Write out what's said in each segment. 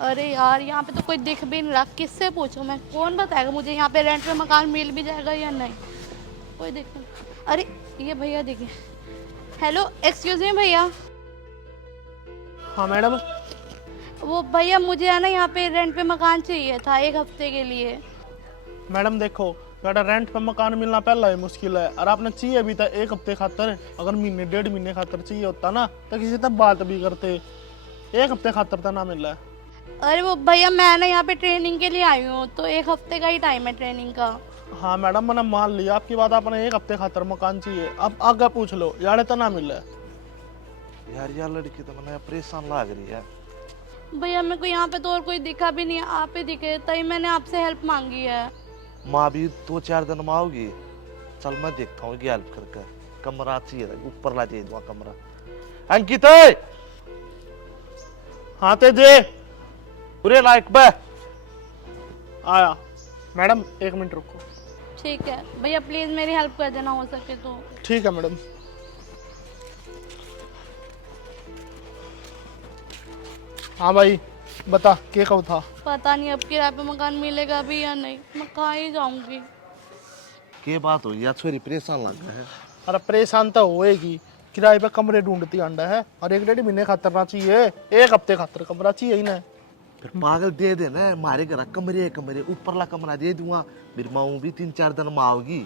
अरे यार यहाँ पे तो कोई दिख भी नहीं रहा, किससे पूछूं मैं? कौन बताएगा मुझे यहाँ पे रेंट पे मकान मिल भी जाएगा या नहीं? कोई दिख नहीं। अरे ये भैया देखिए। हेलो एक्सक्यूज मी भैया। हाँ मैडम। वो भैया मुझे है ना यहाँ पे रेंट पे मकान चाहिए था 1 हफ्ते के लिए। मैडम देखो, बेटा रेंट पे मकान मिलना पहला ही मुश्किल है, और आपने चाहिए अभी तक 1 हफ्ते खातर। अगर महीने 1.5 महीने खातर चाहिए होता ना तो किसी तक बात भी करते। 1 हफ्ते खातर तो ना मिल रहा है। अरे वो भैया मैं ना यहाँ पे ट्रेनिंग के लिए आई हूँ, तो 1 हफ्ते का ही टाइम है ट्रेनिंग का। हाँ मैडम, मैंने मान लिया आपकी बात, आपने 1 हफ्ते खातर मकान चाहिए। अब आगे पूछ लो, यार तो ना मिल रहा है। यार लड़की तो मैंने परेशान लग रही है। भैया मेरे को यहाँ पे तो और कोई दिखा भी नहीं है, आप ही दिखे, तभी मैंने आपसे हेल्प मांगी है। माँ भी 2-4 दिन में आओगी। चल मैं देखता हूँ हेल्प करके। कमरा चाहिए था, ऊपर ला चाहिए कमरा। अंकित हाँ तेजे पूरे लायक बे आया। मैडम 1 मिनट रुको। ठीक है भैया, प्लीज़ मेरी हेल्प कर देना हो सके तो। ठीक है मैडम। हाँ भाई बता, क्या कब था? पता नहीं अब किराए पे मकान मिलेगा भी या नहीं, मैं कहाँ ही जाऊंगी। के बात हो यार, छोरी परेशान लग गया है। अरे परेशान तो होएगी, किराए पे कमरे ढूंढती अंडा है, और 1.5 महीने खातर ना चाहिए, 1 हफ्ते खातर कमरा चाहिए ही ना। फिर पागल दे देना, हमारे घर कमरे कमरे ऊपरला कमरा दे दूंगा। मेरी माँ भी 3-4 दिन में आओगी।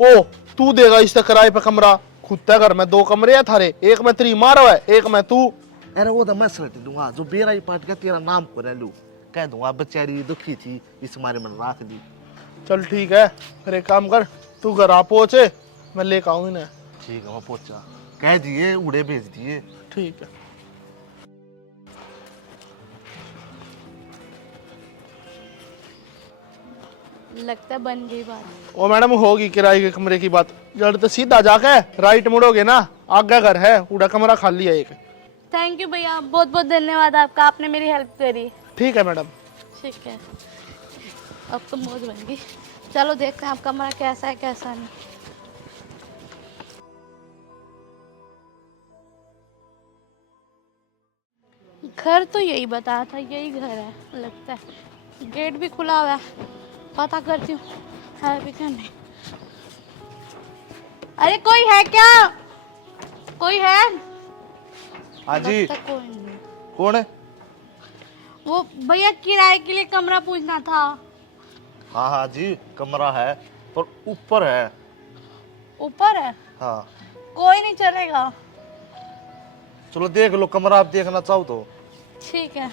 ओ तू देगा इस किराए पे कमरा? खुद के घर में 2 कमरे है थारे, एक में तेरी माँ रहा है, एक में तू। अरे वो तो मैं सलट दूंगा, जो बेरा ही पाट का तेरा नाम को रह लू। कह दूंगा बेचारी दुखी थी, इस मारे में राख दी। चल ठीक है, फिर एक काम कर, तू घर आ पहुंचे, मैं लेकर आऊँ इन्हें। ठीक है मैं पहुंचा, कह दिए उड़े भेज दिए। ठीक है। लगता है बन गई बात। ओ मैडम होगी किराए के कमरे की बात, जड़ तो सीधा जाके राइट मुड़ोगे ना, आगे घर है, उड़ा कमरा खाली है एक। थैंक यू भैया, बहुत बहुत धन्यवाद आपका, आपने मेरी हेल्प करी। ठीक है मैडम। ठीक है, अब तो मौज बन गई। चलो देखते हैं आप कमरा कैसा है कैसा नहीं। घर तो यही बताया था, यही घर है लगता है। गेट भी खुला हुआ है, पता करती हूँ है भी क्या नहीं। अरे कोई है क्या? कोई है? हाँ जी। लगता कोई नहीं। कौन है? वो भैया किराए के लिए कमरा पूछना था। हाँ हाँ जी, कमरा है पर ऊपर है। ऊपर है? हाँ कोई नहीं चलेगा। चलो देख लो, कमरा आप देखना चाहो तो। ठीक है।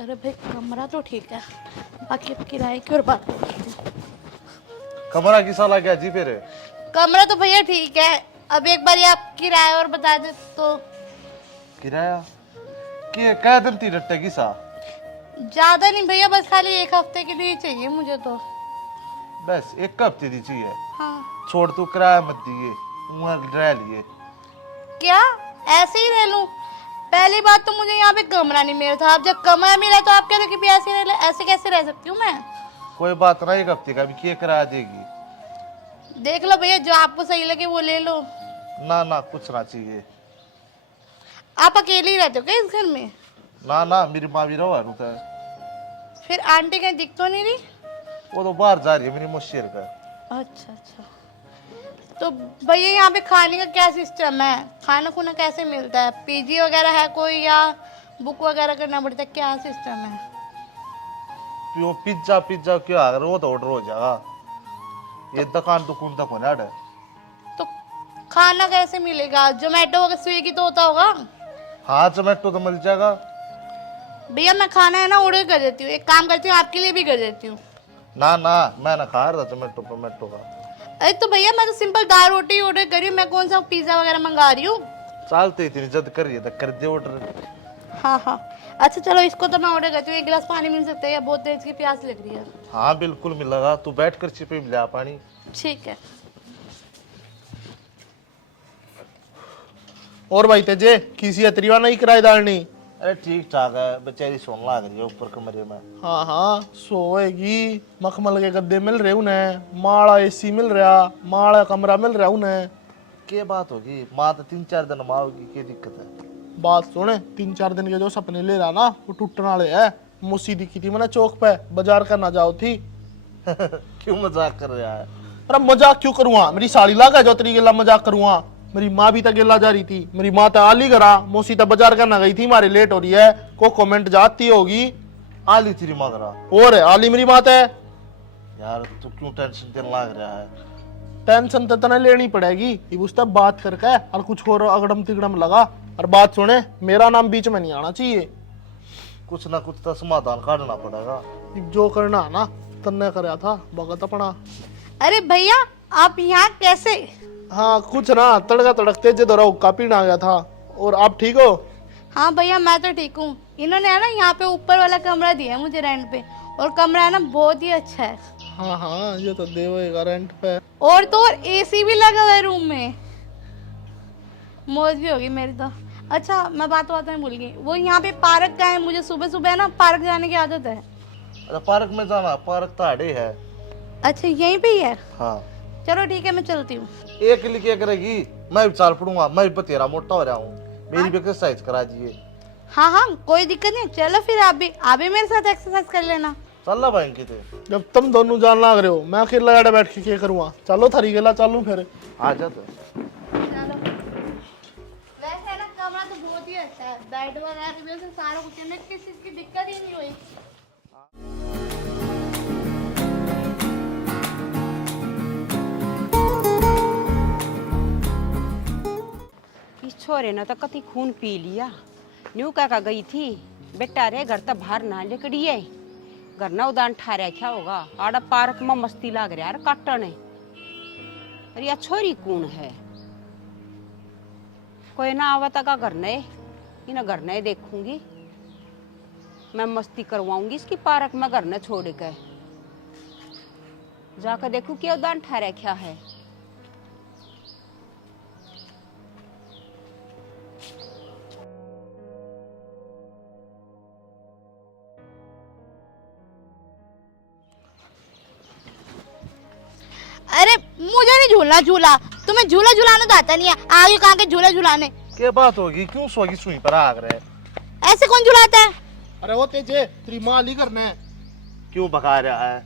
अरे भाई कमरा तो ठीक है, बाकी अब किराए की और बात करते हैं। कमरा किसा लग गया जी? फिर कमरा तो भैया ठीक है, अब एक बार आप किराया और बता दे तो। किराया कि कह दिन ती रट्टे किसा? ज्यादा नहीं भैया, बस खाली 1 हफ्ते के लिए चाहिए मुझे तो। बस 1 हफ्ते दी चाहिए? हाँ। छोड़ तू, किराया मत दिए, वहाँ रह लिए। क्या ऐसे ही रह लूं? पहली बात तो मुझे यहाँ पे कमरा नहीं मिला था, अब जब कमरा मिला तो आप कह रहे हो कि भी ऐसे रह ले, ऐसे कैसे रह सकती हूँ मैं? कोई बात ना, 1 हफ्ते का भी क्या किराया देगी? देख लो भैया, जो आपको सही लगे वो ले लो। ना ना, कुछ ना चाहिए। आप अकेले ही रहते हो क्या इस घर में? ना ना, मेरी माँ भी रहा रुका। फिर आंटी कहीं दिख तो नहीं रही? वो तो बाहर जा रही है, मेरी मुश्किल का। अच्छा अच्छा। तो भैया यहाँ पे खाने का क्या सिस्टम है? खाना खुना कैसे मिलता है? पीजी वगैरह है कोई, या बुक वगैरह करना पड़ता है? क्या सिस्टम है? वो पिज्जा पिज्जा क्या, अगर वो तो ऑर्डर हो जाएगा। ये दुकान तो कौन तक होना है? तो खाना कैसे मिलेगा? जोमेटो वगैरह स्विगी तो होता होगा। हाँ जोमेटो तो मिल जाएगा। भैया मैं खाना है ना ऑर्डर कर देती हूँ, एक काम करती हूँ आपके लिए भी कर देती हूँ। ना ना, मैं ना खा रहा था जोमेटो टोमेटो का। अरे तो भैया मैं तो सिंपल दाल रोटी ऑर्डर करी हूँ, मैं कौन सा पिज्जा वगैरह मंगा रही हूँ। चलते इतनी जद कर रही है तो कर दे ऑर्डर। हाँ हाँ अच्छा चलो, इसको तो मैं ऑर्डर करती हूँ। 1 गिलास पानी मिल सकता है या बहुत तेज की प्यास लग रही है? हाँ बिल्कुल मिलेगा, तू बैठ कर छिपे मिला पानी। ठीक है। और भाई तेजे किसी अतरीवा नहीं किराएदार नहीं? अरे ठीक ठाक है, बेचारी सोने लग रही है ऊपर कमरे में। हाँ हाँ सोएगी, मखमल के गद्दे मिल रहे उन्हें, माड़ा एसी मिल रहा, माड़ा कमरा मिल रहा उन्हें। क्या बात होगी? माँ तो 3-4 दिन में आओगी, क्या दिक्कत है? बात सुने, 3-4 दिन के जो सपने ले रहा ना वो टूटने वाले है। मुसी दिखी थी मैंने चौक पे, बाजार करना जाओ थी। क्यों मजाक कर रहा है? अरे मजाक क्यों करूँगा, मेरी साड़ी लागा जो तेरी गिला मजाक करूँगा। मेरी माँ भी तो गिला जा रही थी, मेरी माँ तो आली करा, मौसी तो बाजार करना गई थी, हमारी लेट हो रही है, को कमेंट जाती होगी। आली तेरी माँ करा? और है आली मेरी बात है। यार तू क्यों टेंशन देने लग रहा है? टेंशन तो तने लेनी पड़ेगी, ये उससे बात करके और कुछ और अगड़म तिगड़म लगा। और बात सुने, मेरा नाम बीच में नहीं आना चाहिए। कुछ ना कुछ तो समाधान काटना पड़ेगा। जो करना है ना तन्ने कराया था भगत अपना। अरे भैया आप यहाँ कैसे? हाँ कुछ ना, तड़का तड़कते जे दौरा हुक्का पीने आ गया था। और आप ठीक हो? हाँ भैया मैं तो ठीक हूँ। इन्होंने है ना यहाँ पे ऊपर वाला कमरा दिया है मुझे रेंट पे, और कमरा है ना बहुत ही अच्छा है। हाँ हाँ ये तो देवेगा रेंट पे। और तो और एसी भी लगा हुआ है रूम में, मौज भी होगी मेरी तो। अच्छा मैं बात में भूल गई, वो यहाँ पे पार्क का है, मुझे सुबह सुबह ना पार्क जाने की आदत है। अरे पार्क में जाना, पार्क तो आड़े है। अच्छा यहीं पे ही है? हाँ चलो ठीक है मैं चलती हूँ। एक लिए क्या करेगी? मैं भी चाल पड़ूंगा, मैं भी तेरा मोटा हो रहा हूँ, मेरी भी एक्सरसाइज करा दीजिए। हाँ हाँ कोई दिक्कत नहीं, चलो फिर आप भी मेरे साथ एक्सरसाइज कर लेना। चल ला बैंक थे। जब तुम दोनों जान लग रहे हो, मैं अकेला आड़े बैठ के क्या करूँगा? चलो थारी गेला चालू फिर। आ जा तो। चलो वैसे ना कमरा तो बहुत ही अच्छा है, बेड वगैरह भी से सारा कुछ है, किसी चीज की दिक्कत ही नहीं हुई। इस छोरे ने तो कति खून पी लिया। न्यू का गई थी बेटा रे घर तो बाहर ना लिकड़ी है, घर ना उदान ठा क्या होगा। आड़ा पार्क में मस्ती लाग रहा यार काटने। अरे या छोरी कौन है? कोई ना आवता का घर ने, इन घर ने देखूंगी मैं, मस्ती करवाऊंगी इसकी पार्क में घर ने छोड़ के। जाकर देखू क्या उदान ठा क्या है। अरे मुझे नहीं झूलना झूला, तुम्हें झूला झूलाना तो आता नहीं है, आगे कहाँ के झूला झूलाने। क्या बात होगी? क्यों सोगी सुई पर आग रहे? ऐसे कौन झुलाता है? अरे वो तेजे तेरी माँ अली करने। क्यों भगा रहा है?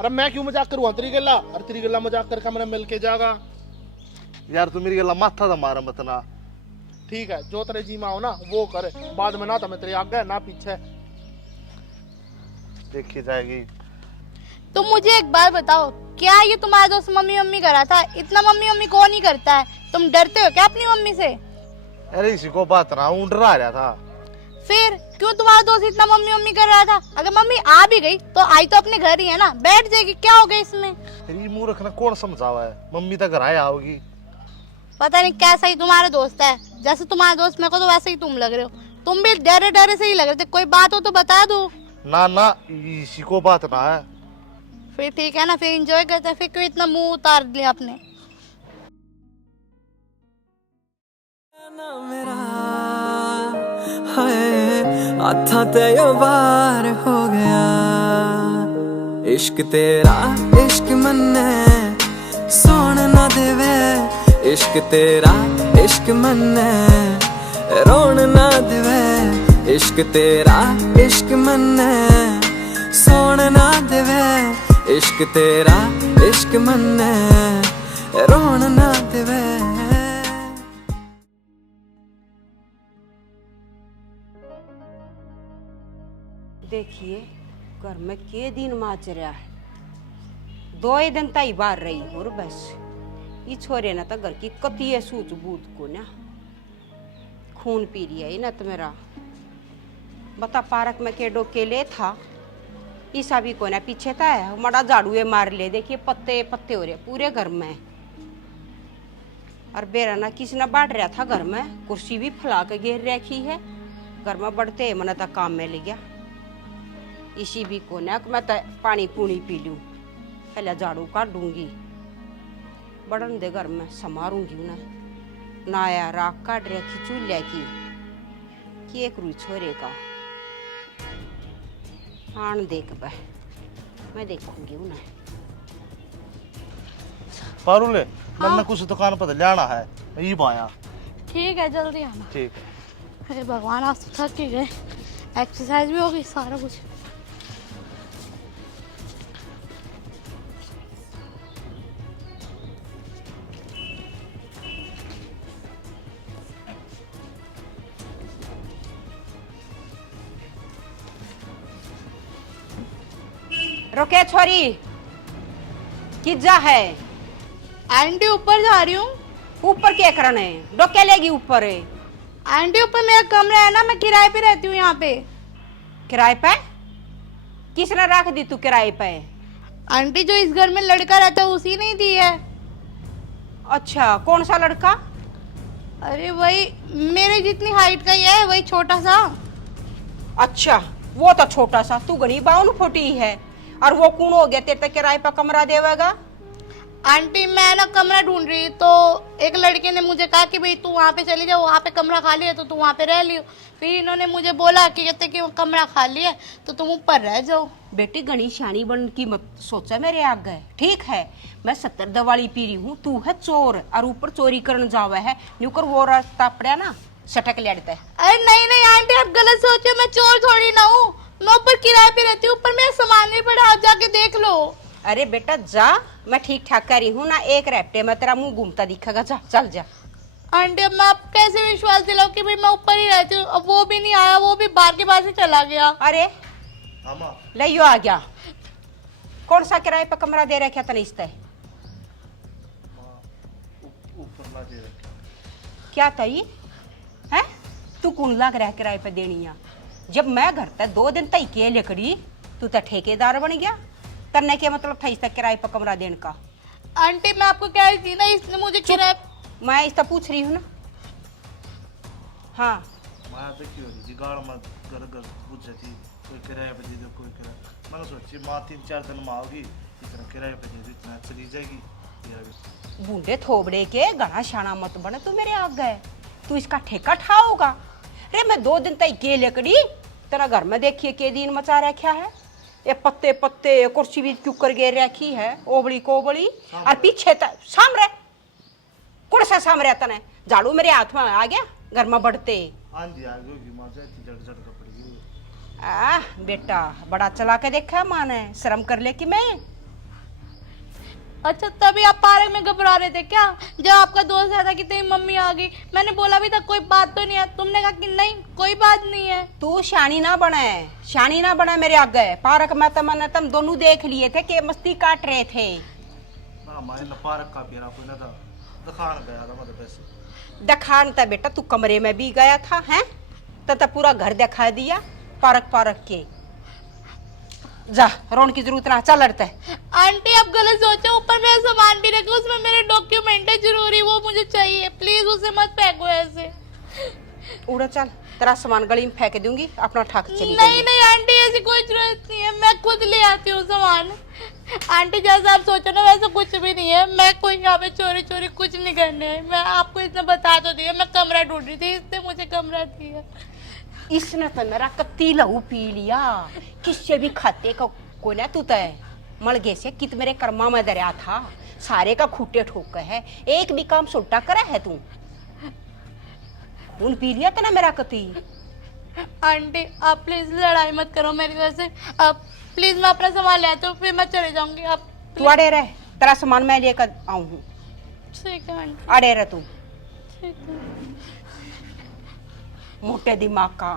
अरे मैं क्यों मजाक करूँगा तेरी गला? अरे तेरी गला मजाक करके मैंने मिल के जागा। यार तू मेरी गला माथा तो मारा मत ना। ठीक है जो तेरे जी में हो ना वो कर, बाद में ना तो मैं तेरे आगे ना पीछे। देखी जाएगी। तुम मुझे एक बात बताओ, क्या ये तुम्हारा दोस्त मम्मी मम्मी करा था? इतना मम्मी मम्मी कौन ही करता है, तुम डरते हो क्या अपनी मम्मी से? अरे इसी को बात ना, ऊँट रहा था। फिर क्यों तुम्हारा दोस्त इतना मम्मी मम्मी कर रहा था? अगर मम्मी आ भी गई तो आई तो अपने घर ही है ना, बैठ जाएगी, क्या हो गया इसमें? तेरी मुंह रखना कौन समझावा है? मम्मी तक घर आया होगी। पता नहीं कैसा ही तुम्हारा दोस्त है, जैसे तुम्हारा दोस्त मेरे को तो वैसे ही तुम लग रहे हो। तुम भी डरे डरे से ही लग रहे थे, कोई बात हो तो बता दो। ना ना इसी को बात ना है। फिर ठीक है ना, फिर एंजॉय करते हैं। फिर क्यों इतना मुंह उतार दिया आपने? हाथा ते यो बार हो गया, इश्क तेरा इश्क मन्ने सोन ना देवे, इश्क तेरा इश्क मन्ने रोन ना देवे, इश्क तेरा इश्क मन्ने सोन ना देवे, इश्क तेरा इश्क मन्ने रोन ना देवे। देखिए घर में के दिन माच रहा है, 2 ही दिन तई बार रही और बस। ये छोरे ना तो घर की कती है सूझ बूझ को ना, खून पी लिया ही ना तो मेरा। बता पार्क में के डोके ले था, ईसा भी को ना पीछे था मड़ा झाड़ुए मार ले। देखिए पत्ते पत्ते हो रहे पूरे घर में। और बेरा ना किसी ने बांट रहा था घर में, कुर्सी भी फैला के घेर रखी है। घर में बढ़ते मन तक काम में ले गया। इसी भी को ना मैं तो पानी पूनी पी लूँ, पहले झाड़ू काटूंगी, बड़न दे घर में समारूंगी उन्हें। नाया राख काट रखी चूल्हे की एक रू छोरे का आन देख पे मैं देखूंगी उन्हें। पारुले मैंने कुछ दुकान पर लेना है, मैं ये पाया। ठीक है, जल्दी आना। ठीक है। अरे भगवान, आज तो थक ही गए, एक्सरसाइज भी हो गई, सारा कुछ। रुके छोरी, किजा है? आंटी ऊपर जा रही हूँ। ऊपर क्या करना है? डोके लेगी ऊपर है? आंटी ऊपर मेरा कमरा है ना, मैं किराए पे रहती हूँ यहाँ पे। किराए पे? किसने रख दी तू किराए पे? आंटी जो इस घर में लड़का रहता है उसी ने दी है। अच्छा, कौन सा लड़का? अरे वही मेरे जितनी हाइट का ही है, वही छोटा सा। अच्छा, वो तो छोटा सा, तू गनी 52 फुटी है, और वो कौन हो गया तेरे तक किराए पे कमरा देवेगा? आंटी मैं ना कमरा ढूंढ रही तो एक लड़के ने मुझे कहा कि भाई तू वहाँ पे चली जा, वहाँ पे कमरा खाली है तो तू वहाँ पे रह लियो। फिर इन्होंने मुझे बोला कि कहते कि वो कमरा खाली है तो तुम ऊपर रह जाओ। बेटी गणी शानी बन की मत सोचा मेरे आगे, ठीक है? मैं 70 दवाली पी रही हूँ, तू है चोर और ऊपर चोरी करने जावे है, न्यूकर वो रास्ता पड़ा ना सटक लेता है। अरे नहीं नहीं आंटी, आप गलत सोचे, मैं चोर थोड़ी ना हूँ, मैं ऊपर किराए पे रहती हूँ, ऊपर मेरा सामान भी पड़ा, आप जाके देख लो। अरे बेटा जा, मैं ठीक ठाक कर रही हूँ ना, एक रैप्टे में तेरा मुंह घूमता दिखेगा, जा चल जा। आंटी अब मैं आप कैसे विश्वास दिलाऊं कि भाई मैं ऊपर ही रहती हूँ? अब वो भी नहीं आया, वो भी बाहर के पास ही चला गया। अरे अम्मा, लियो आ गया। कौन सा किराए पे कमरा दे रखा तने इसते? ऊपर ला दे रखे। क्या तई है? तू कौन लग रहा है किराए पे देनी है? जब मैं घर पे 2 दिन तई के लकड़ी, तू तो ठेकेदार बन गया। करने के मतलब था इस तक किराए पे कमरा देने का? आंटी मैं आपको कह रही थी ना, इसने मुझे किराए। मैं इससे पूछ रही हूँ ना। हाँ मैं देखी हो रही गाड़ में घर घर पूछ थी, कोई किराए पे दे दो, कोई किराया। मैंने सोची माँ 3-4 दिन में आओगी, इतना किराए पे दे दो, इतना चली जाएगी। बूढ़े थोबड़े के गणा शाना मत बने तू मेरे आगे, तू इसका ठेका ठाओगा? अरे मैं 2 दिन तक के लकड़ी तेरा घर में देखिए के दिन मचा रखा है, ये पत्ते पत्ते कुर्सी भी क्यों कर गे रखी है, ओबड़ी कोबड़ी, और पीछे सामने कौन सा सामने तने? झाड़ू मेरे हाथ में आ गया घर में बढ़ते। आंधी आ गई होगी माँ, जाती जड़ जड़ का पड़ गई। बेटा बड़ा चला के देखा माँ ने, शर्म कर ले कि मैं। अच्छा तभी आप पार्क में घबरा रहे थे क्या जब आपका दोस्त आया था कि तेरी मम्मी आ गई? मैंने बोला भी था कोई बात तो नहीं है, तुमने कहा कि नहीं कोई बात नहीं है। तू शानी ना बने, शानी ना बने मेरे आगे। पार्क में तो मैंने तुम दोनों देख लिए थे कि मस्ती काट रहे थे। ना मैं न पार्क का पेरा कोई ना था, दुकान गया था मतलब पैसे। दिखान था बेटा, तू कमरे में भी गया था हैं? तो पूरा घर दिखा दिया पार्क पार्क के। जा रोन की जरूरत ना, चल लड़ते। आंटी आप गलत सोचे, ऊपर मेरा सामान भी रखे, उसमें मेरे डॉक्यूमेंट है जरूरी, वो मुझे चाहिए, प्लीज उसे मत फेंको ऐसे। उड़ा चल, तेरा सामान गली में फेंक दूंगी, अपना ठाक चली नहीं नहीं आंटी ऐसी कोई जरूरत नहीं है, मैं खुद ले आती हूँ सामान। आंटी जैसा आप सोचो ना वैसा कुछ भी नहीं है, मैं कोई यहाँ पे चोरी चोरी कुछ नहीं करने है। मैं आपको इतना बता तो दिया, मैं कमरा ढूंढ रही थी, इसने मुझे कमरा दिया। इसने तो मेरा कत्ती लहू पी लिया, किससे भी खाते को ना तू तय मलगे से कित मेरे कर्मा में दरिया था, सारे का खूटे ठोक है, एक भी काम सुलटा करा है तू। उन पी लिया तना मेरा कत्ती। आंटी आप प्लीज लड़ाई मत करो मेरी वजह से, आप प्लीज मैं अपना सामान ले आती हूँ फिर मैं चले जाऊंगी। आप तू अड़े रह, तेरा सामान मैं लेकर आऊं हूँ। ठीक है आंटी, अड़े रह तू, ठीक है। मोटे दिमाग का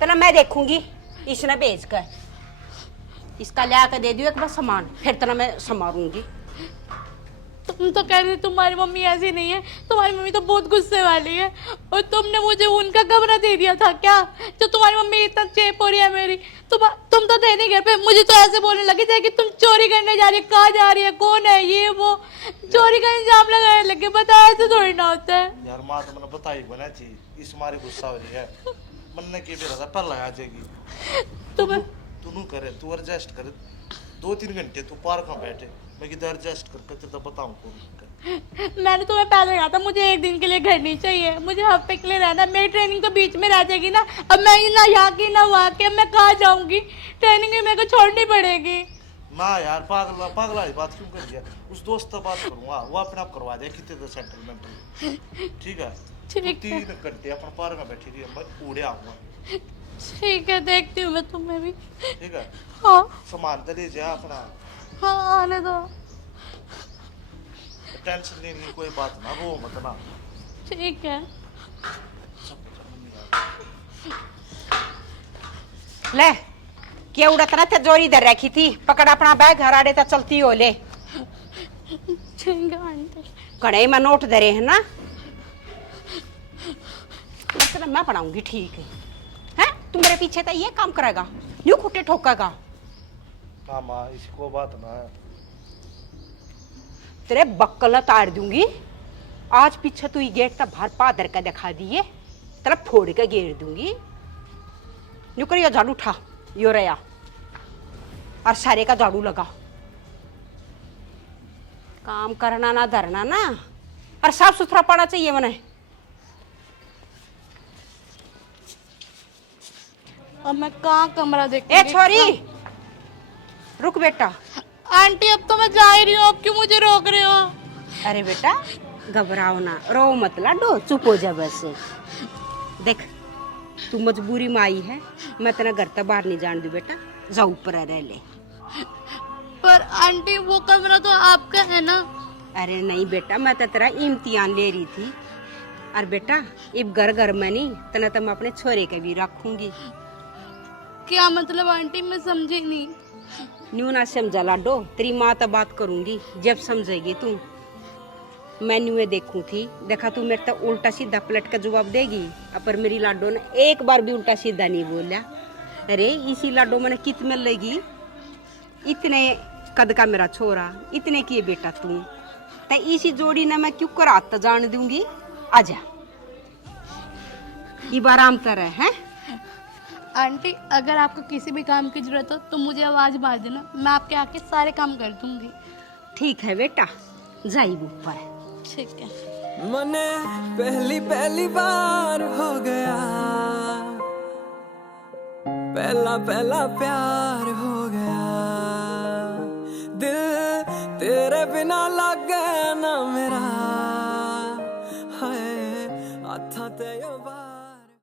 तना मैं देखूंगी, इसने भेज कर इसका ला कर दे दियो एक बार सामान, फिर तना मैं संभालूंगी। तुम तो कह रही तुम्हारी मम्मी ऐसी नहीं है, तुम्हारी मम्मी तो बहुत गुस्से वाली है, और तुमने मुझे उनका कमरा दे दिया था क्या जो तुम्हारी मम्मी इतना चेप हो रही है मेरी? तुम तो थे नहीं घर पे, मुझे तो ऐसे बोलने लगे थे कि तुम चोरी करने जा रही है, कहाँ जा रही है, कौन है ये वो, चोरी का इल्जाम लगाने लगे। बता ऐसे थोड़ी ना होता है यार माँ तो मैंने बताई बना थी, इस मारी गुस्सा हो रही है, मन के भी रहा पर लगा जाएगी। तुम्हें तू नू करे, तू एडजस्ट करे, 2-3 घंटे तू पार्क में बैठे, मैं किधर एडजस्ट करके तेरे बताऊं कौन। मैंने तुम्हें पहले कहा था मुझे एक दिन के लिए घर नहीं चाहिए, मुझे हफ्ते के लिए रहना, मेरी ट्रेनिंग तो बीच में रह जाएगी ना। अब मैं ना यहाँ की ना वहाँ की, अब मैं कहाँ जाऊंगी? ट्रेनिंग भी मेरे को छोड़नी पड़ेगी। ना यार पागल पागल वाली बात क्यों कर दिया? उस दोस्त से बात करूंगा, वो अपने आप करवा दे कितने तो सेटलमेंट। ठीक है, ठीक है 3 घंटे अपन पार्क में बैठी रही, मैं उड़े आऊंगा। ठीक है, देखती हूँ मैं तुम्हें भी। ठीक है, हाँ सामान तो ले जा अपना, हाँ, आने दो। टेंशन लेने की कोई बात ना, रो मत ना। ठीक है। ले क्या उड़त ना ते जोरी इधर रखी थी, पकड़ अपना बैग घर आड़े तो चलती हो ले। ठीक है आंटी। कड़े में नोट धरे है ना, मतलब मैं पढ़ाऊंगी। ठीक है, हैं तू मेरे पीछे तो ये काम करेगा, यूं खुट्टे ठोकेगा। हाँ माँ, इसको बात ना है। तेरे बक्कल तार दूंगी। आज पीछे तू ये गेट का बाहर पादर का दिखा दिए, तेरा फोड़ के घेर दूंगी। यूं कर, यो झाड़ू उठा, यो रया और सारे का झाड़ू लगा। काम करना ना धरना ना, और साफ सुथरा पड़ा चाहिए मने। अब मैं कहाँ कमरा देख? ए छोरी रुक बेटा। आंटी अब तो मैं जा ही रही हूँ, अब क्यों मुझे रोक रहे हो? अरे बेटा घबराओ ना, रो मत लाडो, चुप हो जा बस। देख तू मजबूरी में आई है, मैं तेरा घर तक बाहर नहीं जान दूं बेटा, जा ऊपर रह ले। पर आंटी वो कमरा तो आपका है ना? अरे नहीं बेटा, मैं तो तेरा इम्तिहान ले रही थी। और बेटा इब घर घर में नहीं, तना तो मैं अपने छोरे के भी रखूंगी। क्या मतलब आंटी, मैं समझी नहीं। न्यू ना समझा लाडो, तेरी माँ तो बात करूंगी जब समझेगी तू। मैं न्यू देखूं थी, देखा तू मेरे तो उल्टा सीधा पलट का जवाब देगी, पर मेरी लाडो ने एक बार भी उल्टा सीधा नहीं बोला। अरे इसी लाडो मैंने कित मिल लेगी, इतने कद का मेरा छोरा, इतने की बेटा तू, तो इसी जोड़ी ने मैं क्यों कर आता जान दूंगी। आजा ये बार आराम तरह है। आंटी अगर आपको किसी भी काम की जरूरत हो तो मुझे आवाज मार देना, मैं आपके आके सारे काम कर दूंगी। ठीक है बेटा, जाइए ऊपर। ठीक है। मने पहली पहली बार हो गया, पहला पहला प्यार हो गया, दिल तेरे बिना लग गया ना मेरा, हाय आथा ते